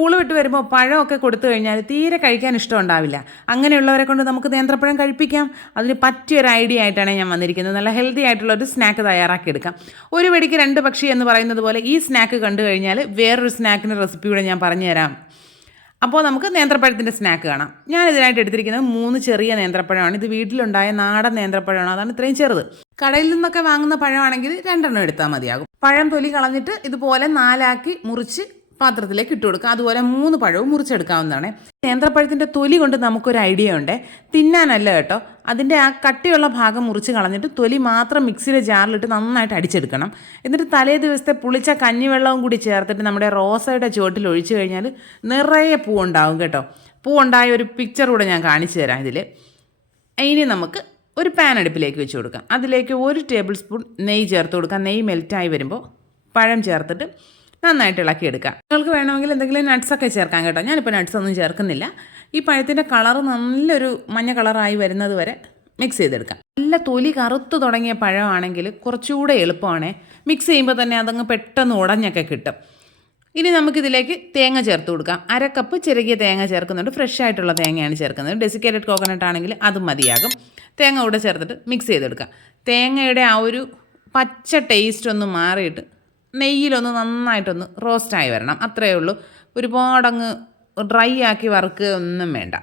School വിട്ട് വരുമ്പോൾ പഴമൊക്കെ കൊടുത്തു കഴിഞ്ഞാൽ തീരെ കഴിക്കാൻ ഇഷ്ടമുണ്ടാവില്ല. അങ്ങനെയുള്ളവരെ കൊണ്ട് നമുക്ക് നേന്ത്രപ്പഴം കഴിപ്പിക്കാം. അതിന് പറ്റിയൊരു ഐഡിയ ആയിട്ടാണ് ഞാൻ വന്നിരിക്കുന്നത്. നല്ല ഹെൽത്തി ആയിട്ടുള്ള ഒരു സ്നാക്ക് തയ്യാറാക്കി എടുക്കാം. ഒരു വെടിക്ക് രണ്ട് പക്ഷി എന്ന് പറയുന്നത് പോലെ ഈ സ്നാക്ക് കണ്ടു കഴിഞ്ഞാൽ വേറൊരു സ്നാക്കിന്റെ റെസിപ്പി കൂടെ ഞാൻ പറഞ്ഞു തരാം അപ്പോൾ നമുക്ക് നേന്ത്രപ്പഴത്തിന്റെ സ്നാക്ക് കാണാം. ഞാൻ ഇതിനായിട്ട് എടുത്തിരിക്കുന്നത് മൂന്ന് ചെറിയ നേന്ത്രപ്പഴമാണ്. ഇത് വീട്ടിലുണ്ടായ നാടൻ നേന്ത്രപ്പഴമാണ്. അതാണ് ഇത്രയും ചെറുത്. കടയിൽ നിന്നൊക്കെ വാങ്ങുന്ന പഴമാണെങ്കിൽ രണ്ടെണ്ണം എടുത്താൽ മതിയാകും. പഴം തൊലി കളഞ്ഞിട്ട് ഇതുപോലെ നാലാക്കി മുറിച്ച് പാത്രത്തിലേക്ക് ഇട്ട് കൊടുക്കുക. അതുപോലെ മൂന്ന് പഴവും മുറിച്ചെടുക്കാവുന്നതാണ്. നേന്ത്രപ്പഴത്തിന്റെ തൊലി കൊണ്ട് നമുക്കൊരു ഐഡിയ ഉണ്ട്. തിന്നാനല്ല കേട്ടോ. അതിന്റെ ആ കട്ടിയുള്ള ഭാഗം മുറിച്ച് കളഞ്ഞിട്ട് തൊലി മാത്രം മിക്സിയിലെ ജാറിലിട്ട് നന്നായിട്ട് അടിച്ചെടുക്കണം. എന്നിട്ട് തലേ ദിവസത്തെ പുളിച്ച കഞ്ഞിവെള്ളവും കൂടി ചേർത്തിട്ട് നമ്മുടെ റോസയുടെ ചുവട്ടിൽ ഒഴിച്ചു കഴിഞ്ഞാൽ നിറയെ പൂവുണ്ടാവും കേട്ടോ. പൂവുണ്ടായ ഒരു പിക്ചർ കൂടെ ഞാൻ കാണിച്ചു തരാം ഇതിൽ ഇനി നമുക്ക് ഒരു പാൻ അടുപ്പിലേക്ക് വെച്ച് കൊടുക്കാം. അതിലേക്ക് ഒരു ടേബിൾ സ്പൂൺ നെയ്യ് ചേർത്ത് കൊടുക്കാം. നെയ്യ് മെൽറ്റായി വരുമ്പോൾ പഴം ചേർത്തിട്ട് നന്നായിട്ട് ഇളക്കിയെടുക്കാം നിങ്ങൾക്ക് വേണമെങ്കിൽ എന്തെങ്കിലും നട്ട്സൊക്കെ ചേർക്കാം കേട്ടോ. ഞാനിപ്പോൾ നട്ട്സ് ഒന്നും ചേർക്കുന്നില്ല. ഈ പഴത്തിന്റെ കളർ നല്ലൊരു മഞ്ഞ കളറായി വരുന്നത് വരെ മിക്സ് ചെയ്തെടുക്കാം. നല്ല തൊലി കറുത്ത് തുടങ്ങിയ പഴമാണെങ്കിൽ കുറച്ചുകൂടെ എളുപ്പമാണ്. മിക്സ് ചെയ്യുമ്പോൾ തന്നെ അതങ്ങ് പെട്ടെന്ന് ഉടഞ്ഞൊക്കെ കിട്ടും. ഇനി നമുക്കിതിലേക്ക് തേങ്ങ ചേർത്ത് കൊടുക്കാം. അര കപ്പ് ചെറുകിയ തേങ്ങ ചേർക്കുന്നുണ്ട്. ഫ്രഷ് ആയിട്ടുള്ള തേങ്ങയാണ് ചേർക്കുന്നത്. ഡെസിക്കേറ്റഡ് കോക്കനട്ട് ആണെങ്കിൽ അതും മതിയാകും. തേങ്ങ കൂടെ ചേർത്തിട്ട് മിക്സ് ചെയ്തെടുക്കാം. തേങ്ങയുടെ ആ ഒരു പച്ച ടേസ്റ്റ് ഒന്ന് മാറിയിട്ട് നെയ്യിലൊന്ന് നന്നായിട്ടൊന്ന് റോസ്റ്റായി വരണം. അത്രയേ ഉള്ളൂ. ഒരുപാടങ്ങ് ഡ്രൈ ആക്കി വറുക്കുക ഒന്നും വേണ്ട.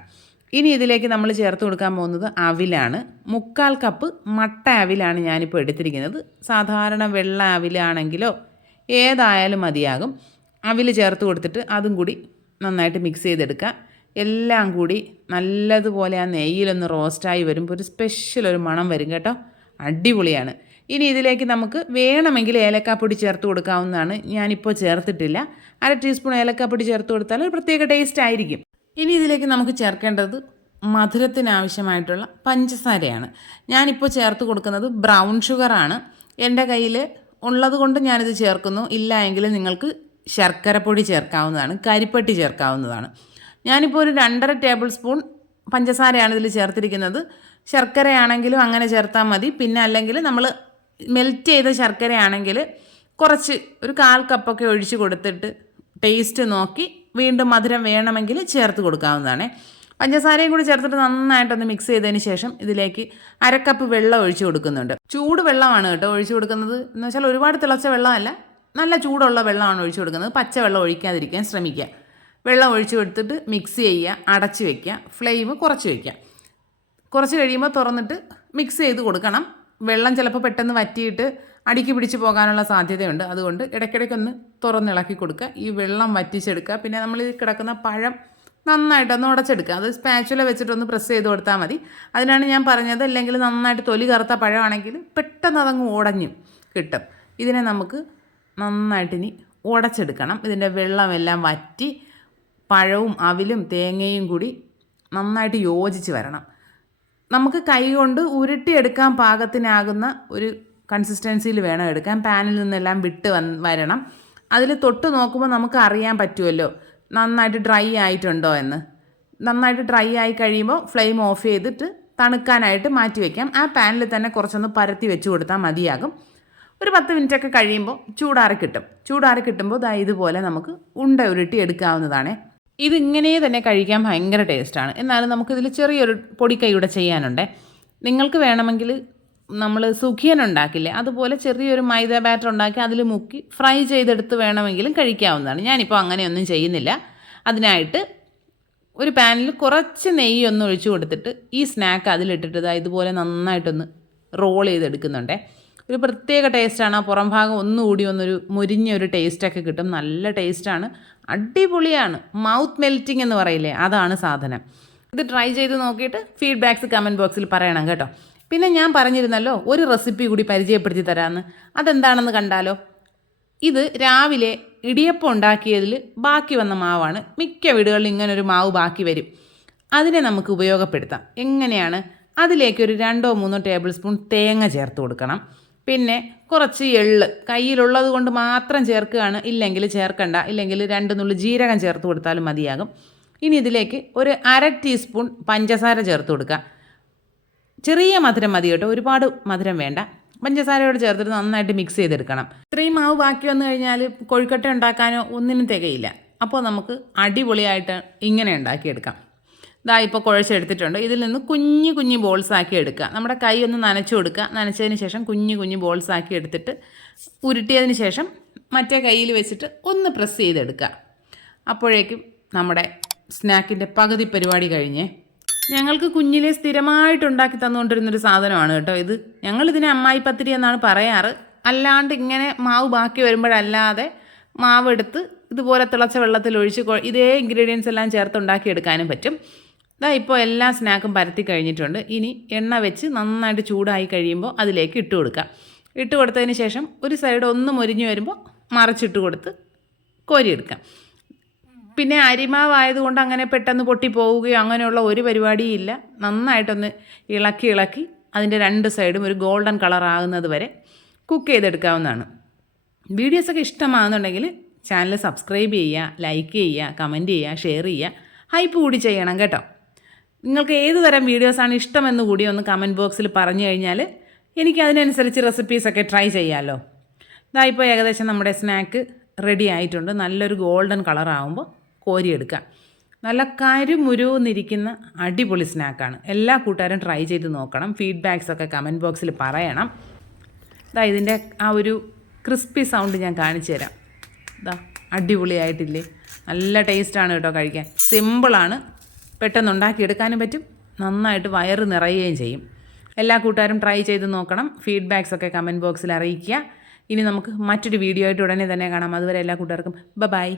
ഇനി ഇതിലേക്ക് നമ്മൾ ചേർത്ത് കൊടുക്കാൻ പോകുന്നത് അവിലാണ്. മുക്കാൽ കപ്പ് മട്ട അവിലാണ് ഞാനിപ്പോൾ എടുത്തിരിക്കുന്നത്. സാധാരണ വെള്ള അവിലാണെങ്കിലോ ഏതായാലും മതിയാകും. അവിൽ ചേർത്ത് കൊടുത്തിട്ട് അതും കൂടി നന്നായിട്ട് മിക്സ് ചെയ്തെടുക്കുക. എല്ലാം കൂടി നല്ലതുപോലെ ആ നെയ്യിലൊന്ന് റോസ്റ്റായി വരുമ്പോൾ ഒരു സ്പെഷ്യൽ ഒരു മണം വരും കേട്ടോ. അടിപൊളിയാണ്. ഇനി ഇതിലേക്ക് നമുക്ക് വേണമെങ്കിൽ ഏലക്കാപ്പൊടി ചേർത്ത് കൊടുക്കാവുന്നതാണ്. ഞാനിപ്പോൾ ചേർത്തിട്ടില്ല. അര ടീസ്പൂൺ ഏലക്കാപ്പൊടി ചേർത്ത് കൊടുത്താൽ ഒരു പ്രത്യേക ടേസ്റ്റ് ആയിരിക്കും. ഇനി ഇതിലേക്ക് നമുക്ക് ചേർക്കേണ്ടത് മധുരത്തിനാവശ്യമായിട്ടുള്ള പഞ്ചസാരയാണ്. ഞാനിപ്പോൾ ചേർത്ത് കൊടുക്കുന്നത് ബ്രൗൺ ഷുഗറാണ്. എന്റെ കയ്യിൽ ഉള്ളത് കൊണ്ട് ഞാനിത് ചേർക്കുന്നു. ഇല്ല എങ്കിൽ നിങ്ങൾക്ക് ശർക്കരപ്പൊടി ചേർക്കാവുന്നതാണ് കരിപ്പട്ടി ചേർക്കാവുന്നതാണ്. ഞാനിപ്പോൾ ഒരു രണ്ടര ടേബിൾ സ്പൂൺ പഞ്ചസാരയാണ് ഇതിൽ ചേർത്തിരിക്കുന്നത്. ശർക്കരയാണെങ്കിലും അങ്ങനെ ചേർത്താൽ മതി. പിന്നെ അല്ലെങ്കിൽ നമ്മൾ മെൽറ്റ് ചെയ്ത ശർക്കരയാണെങ്കിൽ കുറച്ച് ഒരു കാൽ കപ്പൊക്കെ ഒഴിച്ച് കൊടുത്തിട്ട് ടേസ്റ്റ് നോക്കി വീണ്ടും മധുരം വേണമെങ്കിൽ ചേർത്ത് കൊടുക്കാവുന്നതാണ്. പഞ്ചസാരയും കൂടി ചേർത്തിട്ട് നന്നായിട്ടൊന്ന് മിക്സ് ചെയ്തതിന് ശേഷം ഇതിലേക്ക് അരക്കപ്പ് വെള്ളം ഒഴിച്ചു കൊടുക്കുന്നുണ്ട്. ചൂട് വെള്ളമാണ് കേട്ടോ ഒഴിച്ചു കൊടുക്കുന്നത്. എന്ന് വെച്ചാൽ ഒരുപാട് തിളച്ച വെള്ളമല്ല നല്ല ചൂടുള്ള വെള്ളമാണ് ഒഴിച്ചു കൊടുക്കുന്നത്. പച്ചവെള്ളം ഒഴിക്കാതിരിക്കാൻ ശ്രമിക്കുക. വെള്ളം ഒഴിച്ചു കൊടുത്തിട്ട് മിക്സ് ചെയ്യുക അടച്ച് വയ്ക്കുക ഫ്ലെയിം കുറച്ച് വയ്ക്കുക കുറച്ച് കഴിയുമ്പോൾ തുറന്നിട്ട് മിക്സ് ചെയ്ത് കൊടുക്കണം. വെള്ളം ചിലപ്പോൾ പെട്ടെന്ന് വറ്റിയിട്ട് അടിക്ക് പിടിച്ച് പോകാനുള്ള സാധ്യതയുണ്ട്. അതുകൊണ്ട് ഇടയ്ക്കിടയ്ക്കൊന്ന് തുറന്നിളക്കി കൊടുക്കുക. ഈ വെള്ളം വറ്റിച്ചെടുക്കുക. പിന്നെ നമ്മൾ ഈ കിടക്കുന്ന പഴം നന്നായിട്ടൊന്ന് ഉടച്ചെടുക്കുക. അത് സ്പാച്ചുല വെച്ചിട്ടൊന്ന് പ്രസ് ചെയ്ത് കൊടുത്താൽ മതി. അതിനാണ് ഞാൻ പറഞ്ഞത് അല്ലെങ്കിൽ നന്നായിട്ട് തൊലി കറുത്ത പഴമാണെങ്കിൽ പെട്ടെന്ന് അതങ്ങ് ഉടഞ്ഞു കിട്ടും. ഇതിനെ നമുക്ക് നന്നായിട്ടിനി ഉടച്ചെടുക്കണം. ഇതിന്റെ വെള്ളമെല്ലാം വറ്റി പഴവും അവിലും തേങ്ങയും കൂടി നന്നായിട്ട് യോജിച്ച് വരണം. നമുക്ക് കൈ കൊണ്ട് ഉരുട്ടിയെടുക്കാൻ പാകത്തിനാകുന്ന ഒരു കൺസിസ്റ്റൻസിയിൽ വേണം എടുക്കാൻ. പാനിൽ നിന്നെല്ലാം വിട്ട് വന്ന് വരണം. അതിൽ തൊട്ട് നോക്കുമ്പോൾ നമുക്ക് അറിയാൻ പറ്റുമല്ലോ നന്നായിട്ട് ഡ്രൈ ആയിട്ടുണ്ടോ എന്ന്. നന്നായിട്ട് ഡ്രൈ ആയി കഴിയുമ്പോൾ ഫ്ലെയിം ഓഫ് ചെയ്തിട്ട് തണുക്കാനായിട്ട് മാറ്റി വയ്ക്കാം ആ പാനിൽ തന്നെ കുറച്ചൊന്ന് പരത്തി വെച്ച് കൊടുത്താൽ മതിയാകും. ഒരു പത്ത് മിനിറ്റൊക്കെ കഴിയുമ്പോൾ ചൂടാറി കിട്ടും. ചൂടാറി കിട്ടുമ്പോൾ ദാ ഇതുപോലെ നമുക്ക് ഉണ്ട ഉരുട്ടി എടുക്കാവുന്നതാണ് ഇതിങ്ങനെ തന്നെ കഴിക്കാൻ ഭയങ്കര ടേസ്റ്റാണ്. എന്നാലും നമുക്കിതിൽ ചെറിയൊരു പൊടിക്കൈയൂടെ ചെയ്യാനുണ്ട്. നിങ്ങൾക്ക് വേണമെങ്കിൽ നമ്മൾ സുഖിയൻ ഉണ്ടാക്കില്ലേ അതുപോലെ ചെറിയൊരു മൈദ ബാറ്റർ ഉണ്ടാക്കി അതിൽ മുക്കി ഫ്രൈ ചെയ്തെടുത്ത് വേണമെങ്കിലും കഴിക്കാവുന്നതാണ്. ഞാനിപ്പോൾ അങ്ങനെയൊന്നും ചെയ്യുന്നില്ല. അതിനായിട്ട് ഒരു പാനിൽ കുറച്ച് നെയ്യ് ഒന്ന് ഒഴിച്ചു കൊടുത്തിട്ട് ഈ സ്നാക്ക് അതിലിട്ടിട്ട് ഇതുപോലെ നന്നായിട്ടൊന്ന് റോൾ ചെയ്തെടുക്കുന്നുണ്ടേ. ഒരു പ്രത്യേക ടേസ്റ്റാണ് ആ പുറം ഭാഗം ഒന്നുകൂടി ഒന്നൊരു മുരിഞ്ഞ ഒരു ടേസ്റ്റൊക്കെ കിട്ടും. നല്ല ടേസ്റ്റാണ് അടിപൊളിയാണ്. മൗത്ത് മെൽറ്റിംഗ് എന്ന് പറയില്ലേ? അതാണ് സാധനം. ഇത് ട്രൈ ചെയ്ത് നോക്കിയിട്ട് ഫീഡ്ബാക്സ് കമന്റ് ബോക്സിൽ പറയണം കേട്ടോ. പിന്നെ ഞാൻ പറഞ്ഞിരുന്നല്ലോ ഒരു റെസിപ്പി കൂടി പരിചയപ്പെടുത്തി തരാമെന്ന് അതെന്താണെന്ന് കണ്ടാലോ? ഇത് രാവിലെ ഇടിയപ്പം ഉണ്ടാക്കിയതിൽ ബാക്കി വന്ന മാവാണ്. മിക്ക വീടുകളിലും ഇങ്ങനൊരു മാവ് ബാക്കി വരും. അതിനെ നമുക്ക് ഉപയോഗപ്പെടുത്താം. എങ്ങനെയാണ്? അതിലേക്ക് ഒരു രണ്ടോ മൂന്നോ ടേബിൾ സ്പൂൺ തേങ്ങ ചേർത്ത് കൊടുക്കണം. പിന്നെ കുറച്ച് എള്ള്. കയ്യിലുള്ളത് കൊണ്ട് മാത്രം ചേർക്കുകയാണ്. ഇല്ലെങ്കിൽ ചേർക്കണ്ട. ഇല്ലെങ്കിൽ രണ്ട് നുള്ളി ജീരകം ചേർത്ത് കൊടുത്താലും മതിയാകും. ഇനി ഇതിലേക്ക് ഒരു അര ടീസ്പൂൺ പഞ്ചസാര ചേർത്ത് കൊടുക്കുക. ചെറിയ മധുരം മതി കേട്ടോ. ഒരുപാട് മധുരം വേണ്ട. പഞ്ചസാരയോട് ചേർത്തിട്ട് നന്നായിട്ട് മിക്സ് ചെയ്തെടുക്കണം. ഇത്രയും മാവ് ബാക്കി വന്നു കഴിഞ്ഞാൽ കൊഴുക്കട്ട ഉണ്ടാക്കാനോ ഒന്നിനും തികയില്ല. അപ്പോൾ നമുക്ക് അടിപൊളിയായിട്ട് ഇങ്ങനെ ഉണ്ടാക്കിയെടുക്കാം. ഇതാ ഇപ്പോൾ കുഴച്ചെടുത്തിട്ടുണ്ട് ഇതിൽ നിന്ന് കുഞ്ഞു കുഞ്ഞു ബോൾസ് ആക്കി എടുക്കുക. നമ്മുടെ കൈ ഒന്ന് നനച്ചു കൊടുക്കുക. നനച്ചതിന് ശേഷം കുഞ്ഞു കുഞ്ഞു ബോൾസ് ആക്കി എടുത്തിട്ട് ഉരുട്ടിയതിന് ശേഷം മറ്റേ കയ്യിൽ വെച്ചിട്ട് ഒന്ന് പ്രസ് ചെയ്തെടുക്കുക. അപ്പോഴേക്കും നമ്മുടെ സ്നാക്കിന്റെ പകുതി പരിപാടി കഴിഞ്ഞേ ഞങ്ങൾക്ക് കുഞ്ഞിലെ സ്ഥിരമായിട്ട് ഉണ്ടാക്കി തന്നുകൊണ്ടിരുന്നൊരു സാധനമാണ് കേട്ടോ ഇത്. ഞങ്ങളിതിനെ അമ്മായി പത്തിരി എന്നാണ് പറയാറ്. അല്ലാണ്ട് ഇങ്ങനെ മാവ് ബാക്കി വരുമ്പോഴല്ലാതെ മാവ് എടുത്ത് ഇതുപോലെ തിളച്ച വെള്ളത്തിൽ ഒഴിച്ച് ഇതേ ഇൻഗ്രീഡിയൻസ് എല്ലാം ചേർത്ത് ഉണ്ടാക്കിയെടുക്കാനും പറ്റും. ഇതാ ഇപ്പോൾ എല്ലാ സ്നാക്കും പരത്തി കഴിഞ്ഞിട്ടുണ്ട്. ഇനി എണ്ണ വെച്ച് നന്നായിട്ട് ചൂടായി കഴിയുമ്പോൾ അതിലേക്ക് ഇട്ട് കൊടുക്കുക ഇട്ട് കൊടുത്തതിന് ശേഷം ഒരു സൈഡ് ഒന്ന് മുരിഞ്ഞ് വരുമ്പോൾ മറിച്ചിട്ട് കൊടുത്ത് കോരിയെടുക്കാം. പിന്നെ അരിമാവായതുകൊണ്ട് അങ്ങനെ പെട്ടെന്ന് പൊട്ടിപ്പോവുകയോ അങ്ങനെയുള്ള ഒരു പരിപാടിയും ഇല്ല. നന്നായിട്ടൊന്ന് ഇളക്കി ഇളക്കി അതിന്റെ രണ്ട് സൈഡും ഒരു ഗോൾഡൻ കളർ ആകുന്നത് വരെ കുക്ക് ചെയ്തെടുക്കാവുന്നതാണ്. വീഡിയോസൊക്കെ ഇഷ്ടമാകുന്നുണ്ടെങ്കിൽ ചാനൽ സബ്സ്ക്രൈബ് ചെയ്യുക ലൈക്ക് ചെയ്യുക കമന്റ് ചെയ്യുക ഷെയർ ചെയ്യുക. ഹൈപ്പ് കൂടി ചെയ്യണം കേട്ടോ. നിങ്ങൾക്ക് ഏത് തരം വീഡിയോസാണ് ഇഷ്ടമെന്ന് കൂടി ഒന്ന് കമന്റ് ബോക്സിൽ പറഞ്ഞു കഴിഞ്ഞാൽ എനിക്ക് അതിനനുസരിച്ച് റെസിപ്പീസൊക്കെ ട്രൈ ചെയ്യാമല്ലോ ഇതാ ഇപ്പോൾ ഏകദേശം നമ്മുടെ സ്നാക്ക് റെഡി ആയിട്ടുണ്ട്. നല്ലൊരു ഗോൾഡൻ കളർ ആകുമ്പോൾ കോരിയെടുക്കാം നല്ല കരുമുരുവെന്നിരിക്കുന്ന അടിപൊളി സ്നാക്കാണ് എല്ലാ കൂട്ടുകാരും ട്രൈ ചെയ്ത് നോക്കണം. ഫീഡ്ബാക്സ് ഒക്കെ കമന്റ് ബോക്സിൽ പറയണം. ഇതാ ഇതിന്റെ ആ ഒരു ക്രിസ്പി സൗണ്ട് ഞാൻ കാണിച്ചു തരാം. ഇതാ അടിപൊളിയായിട്ടില്ലേ? നല്ല ടേസ്റ്റാണ് കേട്ടോ കഴിക്കാൻ. സിമ്പിളാണ് പെട്ടെന്ന് ഉണ്ടാക്കിയെടുക്കാനും പറ്റും. നന്നായിട്ട് വയറ് നിറയുകയും ചെയ്യും. എല്ലാ കൂട്ടുകാരും ട്രൈ ചെയ്ത് നോക്കണം. ഫീഡ്ബാക്സ് ഒക്കെ കമന്റ് ബോക്സിൽ അറിയിക്കുക. ഇനി നമുക്ക് മറ്റൊരു വീഡിയോ ആയിട്ട് ഉടനെ തന്നെ കാണാം. അതുവരെ എല്ലാ കൂട്ടുകാർക്കും ബ ബൈ